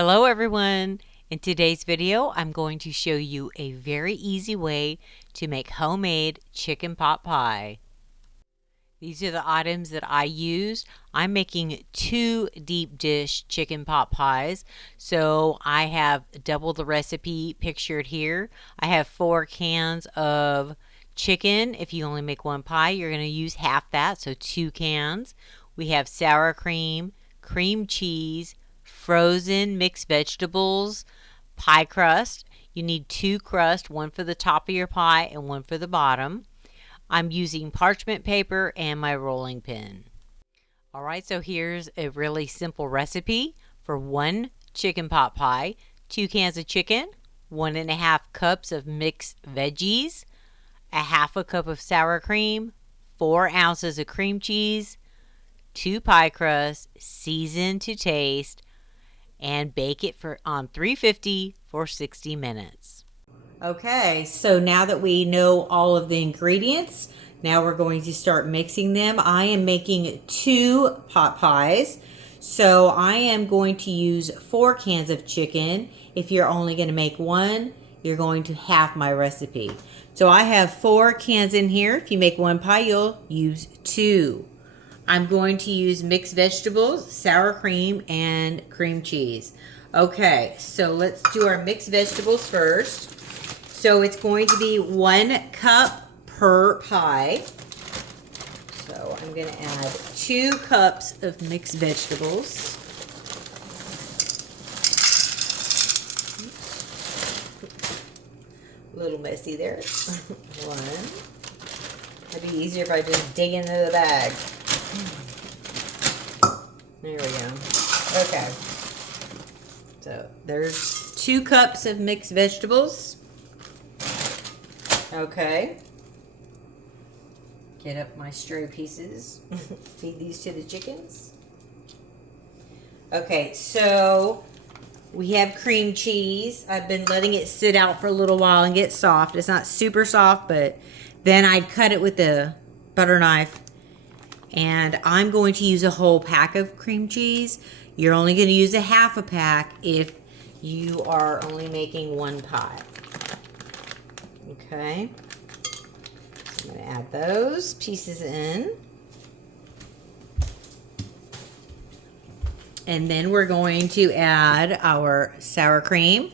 Hello everyone! In today's video, I'm going to show you a very easy way to make homemade chicken pot pie. These are the items that I use. I'm making 2 deep dish chicken pot pies. So I have double the recipe pictured here. I have 4 cans of chicken. If you only make 1 pie, you're going to use half that, so 2 cans. We have sour cream, cream cheese, frozen mixed vegetables, pie crust. You need 2 crusts, one for the top of your pie and one for the bottom. I'm using parchment paper and my rolling pin. Alright, so here's a really simple recipe for 1 chicken pot pie. 2 cans of chicken, 1.5 cups of mixed veggies, 1/2 cup of sour cream, 4 ounces of cream cheese, 2 pie crusts, seasoned to taste, and bake it on 350 for 60 minutes. Okay, so now that we know all of the ingredients, now we're going to start mixing them. I am making 2 pot pies, so I am going to use 4 cans of chicken. If you're only going to make 1, you're going to half my recipe. So I have 4 cans in here. If you make 1 pie, you'll use 2. I'm going to use mixed vegetables, sour cream, and cream cheese. Okay, so let's do our mixed vegetables first. So it's going to be 1 cup per pie. So I'm going to add 2 cups of mixed vegetables. A little messy there. 1. It'd be easier if I just dig into the bag. There we go. Okay. So there's 2 cups of mixed vegetables. Okay. Get up my stray pieces. Feed these to the chickens. Okay, so we have cream cheese. I've been letting it sit out for a little while and get soft. It's not super soft, but then I'd cut it with the butter knife. And I'm going to use a whole pack of cream cheese. You're only going to use a half a pack if you are only making 1 pie. Okay. I'm going to add those pieces in. And then we're going to add our sour cream.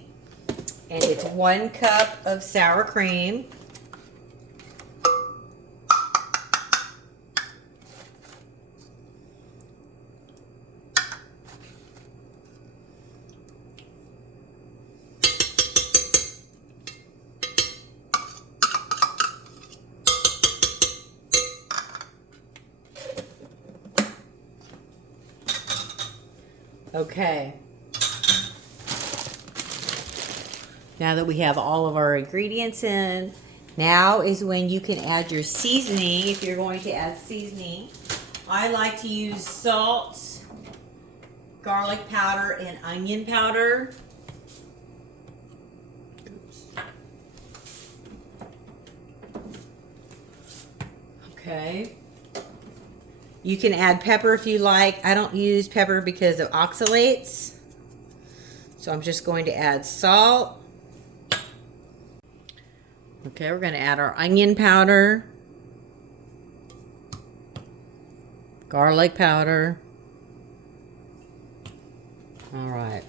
And it's 1 cup of sour cream. Okay. Now that we have all of our ingredients in, now is when you can add your seasoning. If you're going to add seasoning, I like to use salt, garlic powder, and onion powder. Okay. You can add pepper if you like. I don't use pepper because of oxalates. So I'm just going to add salt. Okay, we're going to add our onion powder, garlic powder. All right.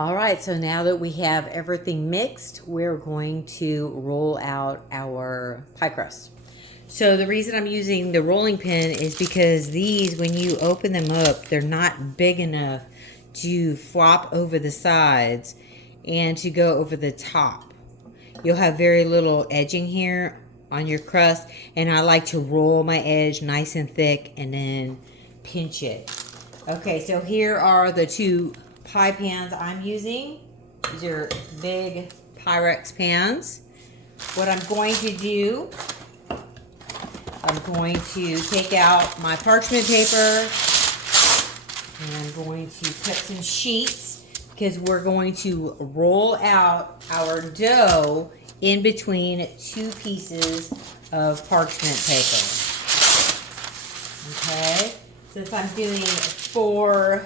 All right, so now that we have everything mixed, we're going to roll out our pie crust. So the reason I'm using the rolling pin is because these, when you open them up, they're not big enough to flop over the sides and to go over the top. You'll have very little edging here on your crust, and I like to roll my edge nice and thick and then pinch it. Okay, so here are the 2 pie pans I'm using. These are big Pyrex pans. What I'm going to do, I'm going to take out my parchment paper and I'm going to cut some sheets because we're going to roll out our dough in between 2 pieces of parchment paper. Okay, since I'm doing 4,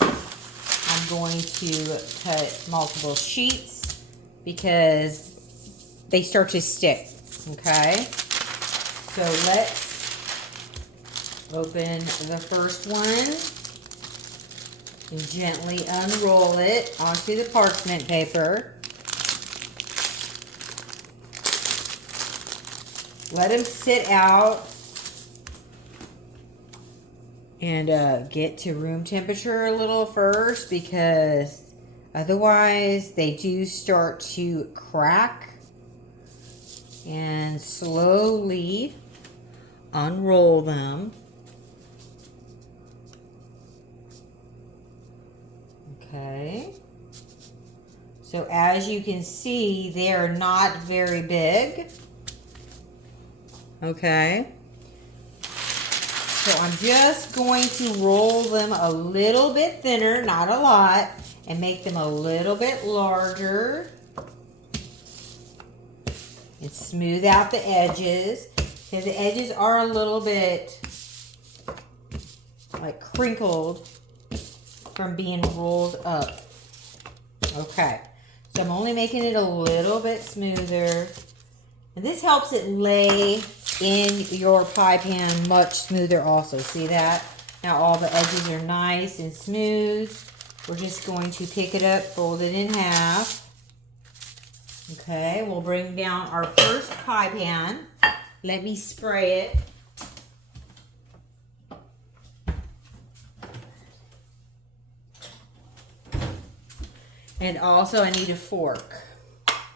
I'm going to cut multiple sheets because they start to stick. Okay, so let's open the first one and gently unroll it onto the parchment paper. Let them sit out and get to room temperature a little first, because otherwise they do start to crack. And slowly unroll them. Okay. So as you can see, they are not very big. Okay. So I'm just going to roll them a little bit thinner, not a lot, and make them a little bit larger. And smooth out the edges, because the edges are a little bit like crinkled from being rolled up. Okay, so I'm only making it a little bit smoother. And this helps it lay in your pie pan much smoother also. See that? Now all the edges are nice and smooth. We're just going to pick it up, fold it in half. Okay, we'll bring down our first pie pan. Let me spray it. And also I need a fork.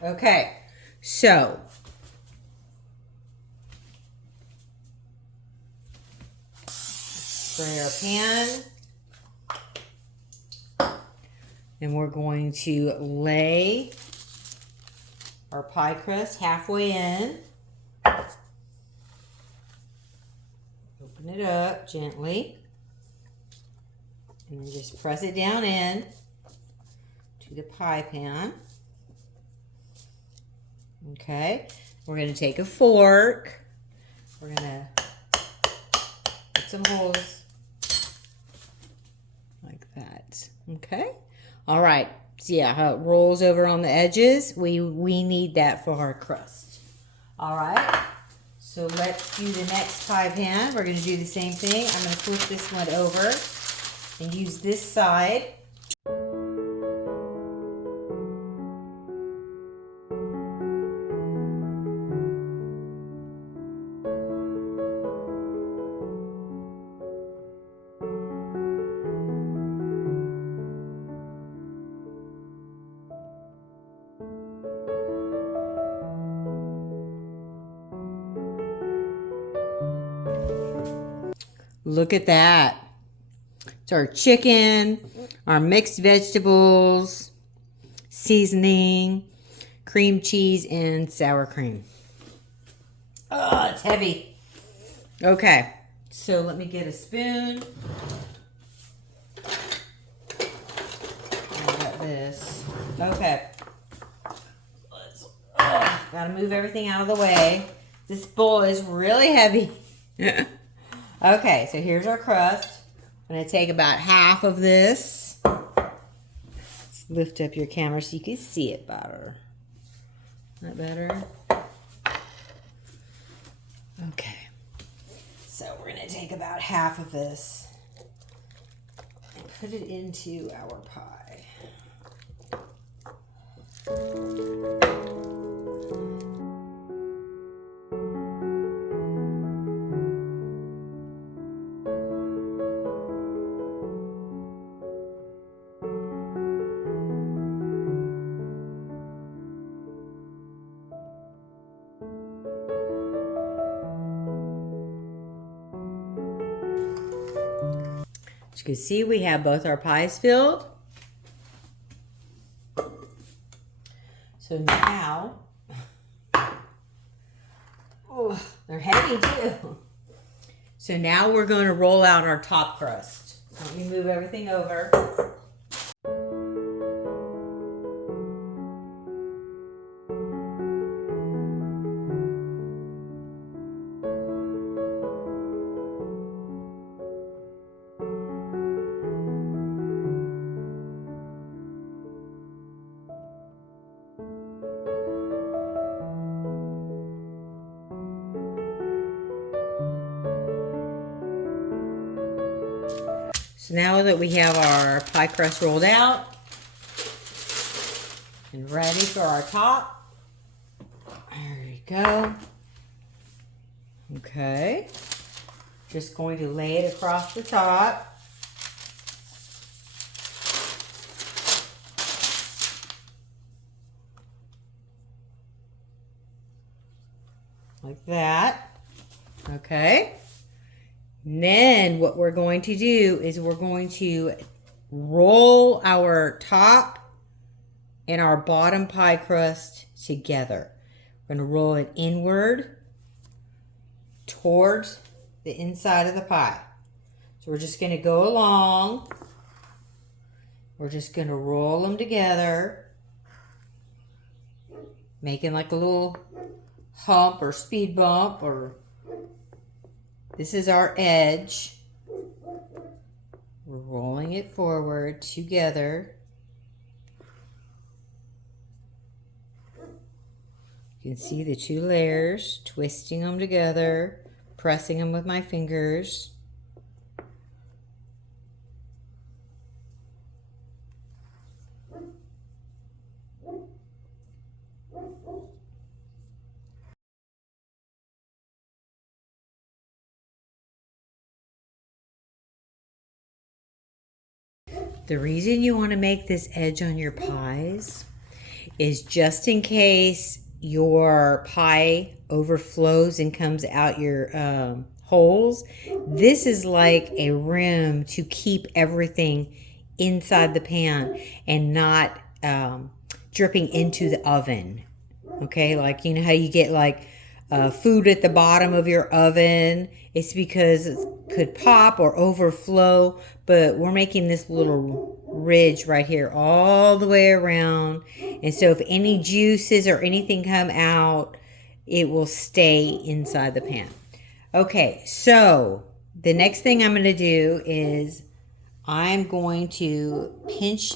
Okay, so spray our pan. And we're going to lay our pie crust halfway in. Open it up gently. And then just press it down in to the pie pan. Okay. We're going to take a fork. We're going to put some holes like that. Okay. All right. See how it rolls over on the edges? We need that for our crust. All right. So let's do the next pie pan. We're going to do the same thing. I'm going to flip this one over and use this side. Look at that. It's our chicken, our mixed vegetables, seasoning, cream cheese, and sour cream. Oh, it's heavy. Okay, so let me get a spoon. I got this. Okay. Gotta move everything out of the way. This bowl is really heavy. Okay, so here's our crust. I'm going to take about half of this. Let's lift up your camera so you can see it better. That better? Okay. So we're going to take about half of this and put it into our pie. As you can see, we have both our pies filled. So now, oh, they're heavy too. So now we're going to roll out our top crust. Let me move everything over. So now that we have our pie crust rolled out and ready for our top, there we go. Okay, just going to lay it across the top. Like that. Okay. And then what we're going to do is we're going to roll our top and our bottom pie crust together. We're going to roll it inward towards the inside of the pie. So we're just going to go along. We're just going to roll them together, making like a little hump or speed bump, or this is our edge. We're rolling it forward together. You can see the two layers, twisting them together, pressing them with my fingers. The reason you want to make this edge on your pies is just in case your pie overflows and comes out your holes. This is like a rim to keep everything inside the pan and not dripping into the oven. Okay, like you know how you get like food at the bottom of your oven. It's because it could pop or overflow, but we're making this little ridge right here all the way around. And so if any juices or anything come out, it will stay inside the pan. Okay, so the next thing I'm going to do is I'm going to pinch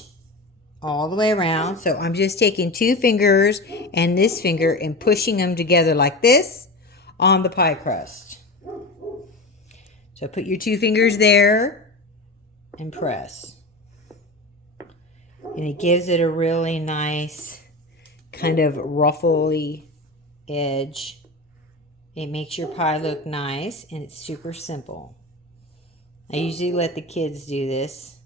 all the way around. So I'm just taking two fingers and this finger and pushing them together like this on the pie crust. So put your two fingers there and press. And it gives it a really nice kind of ruffly edge. It makes your pie look nice, and it's super simple. I usually let the kids do this.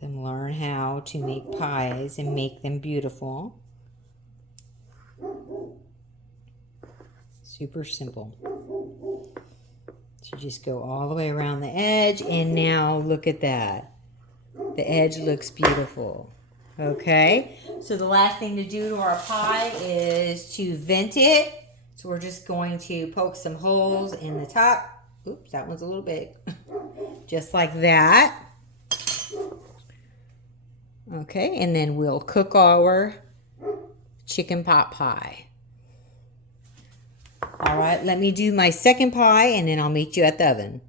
Them learn how to make pies and make them beautiful. Super simple. So just go all the way around the edge, and now look at that. The edge looks beautiful. Okay, so the last thing to do to our pie is to vent it. So we're just going to poke some holes in the top. Oops, that one's a little big. Just like that. Okay, and then we'll cook our chicken pot pie. All right, let me do my second pie and then I'll meet you at the oven.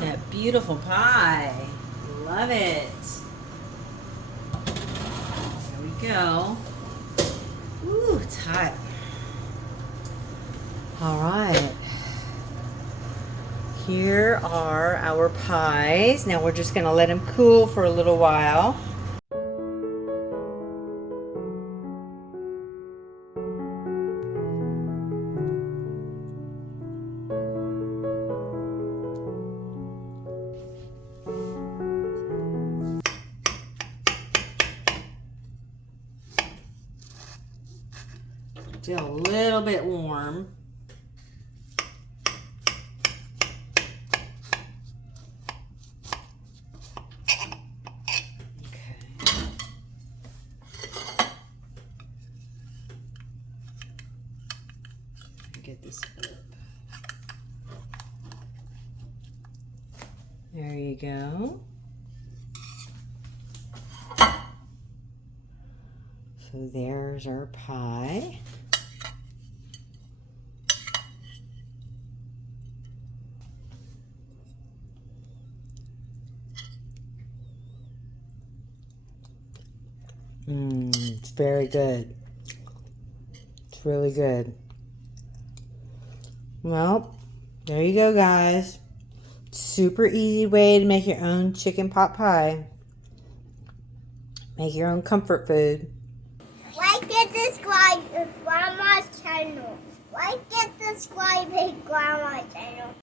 That beautiful pie. Love it. There we go. Ooh, it's hot. All right. Here are our pies. Now we're just going to let them cool for a little while. Still a little bit warm. Get this up. There you go. So there's our pie. It's very good. It's really good. Well, there you go, guys. Super easy way to make your own chicken pot pie. Make your own comfort food. Like and subscribe to Grandma's channel. Like and subscribe to Grandma's channel.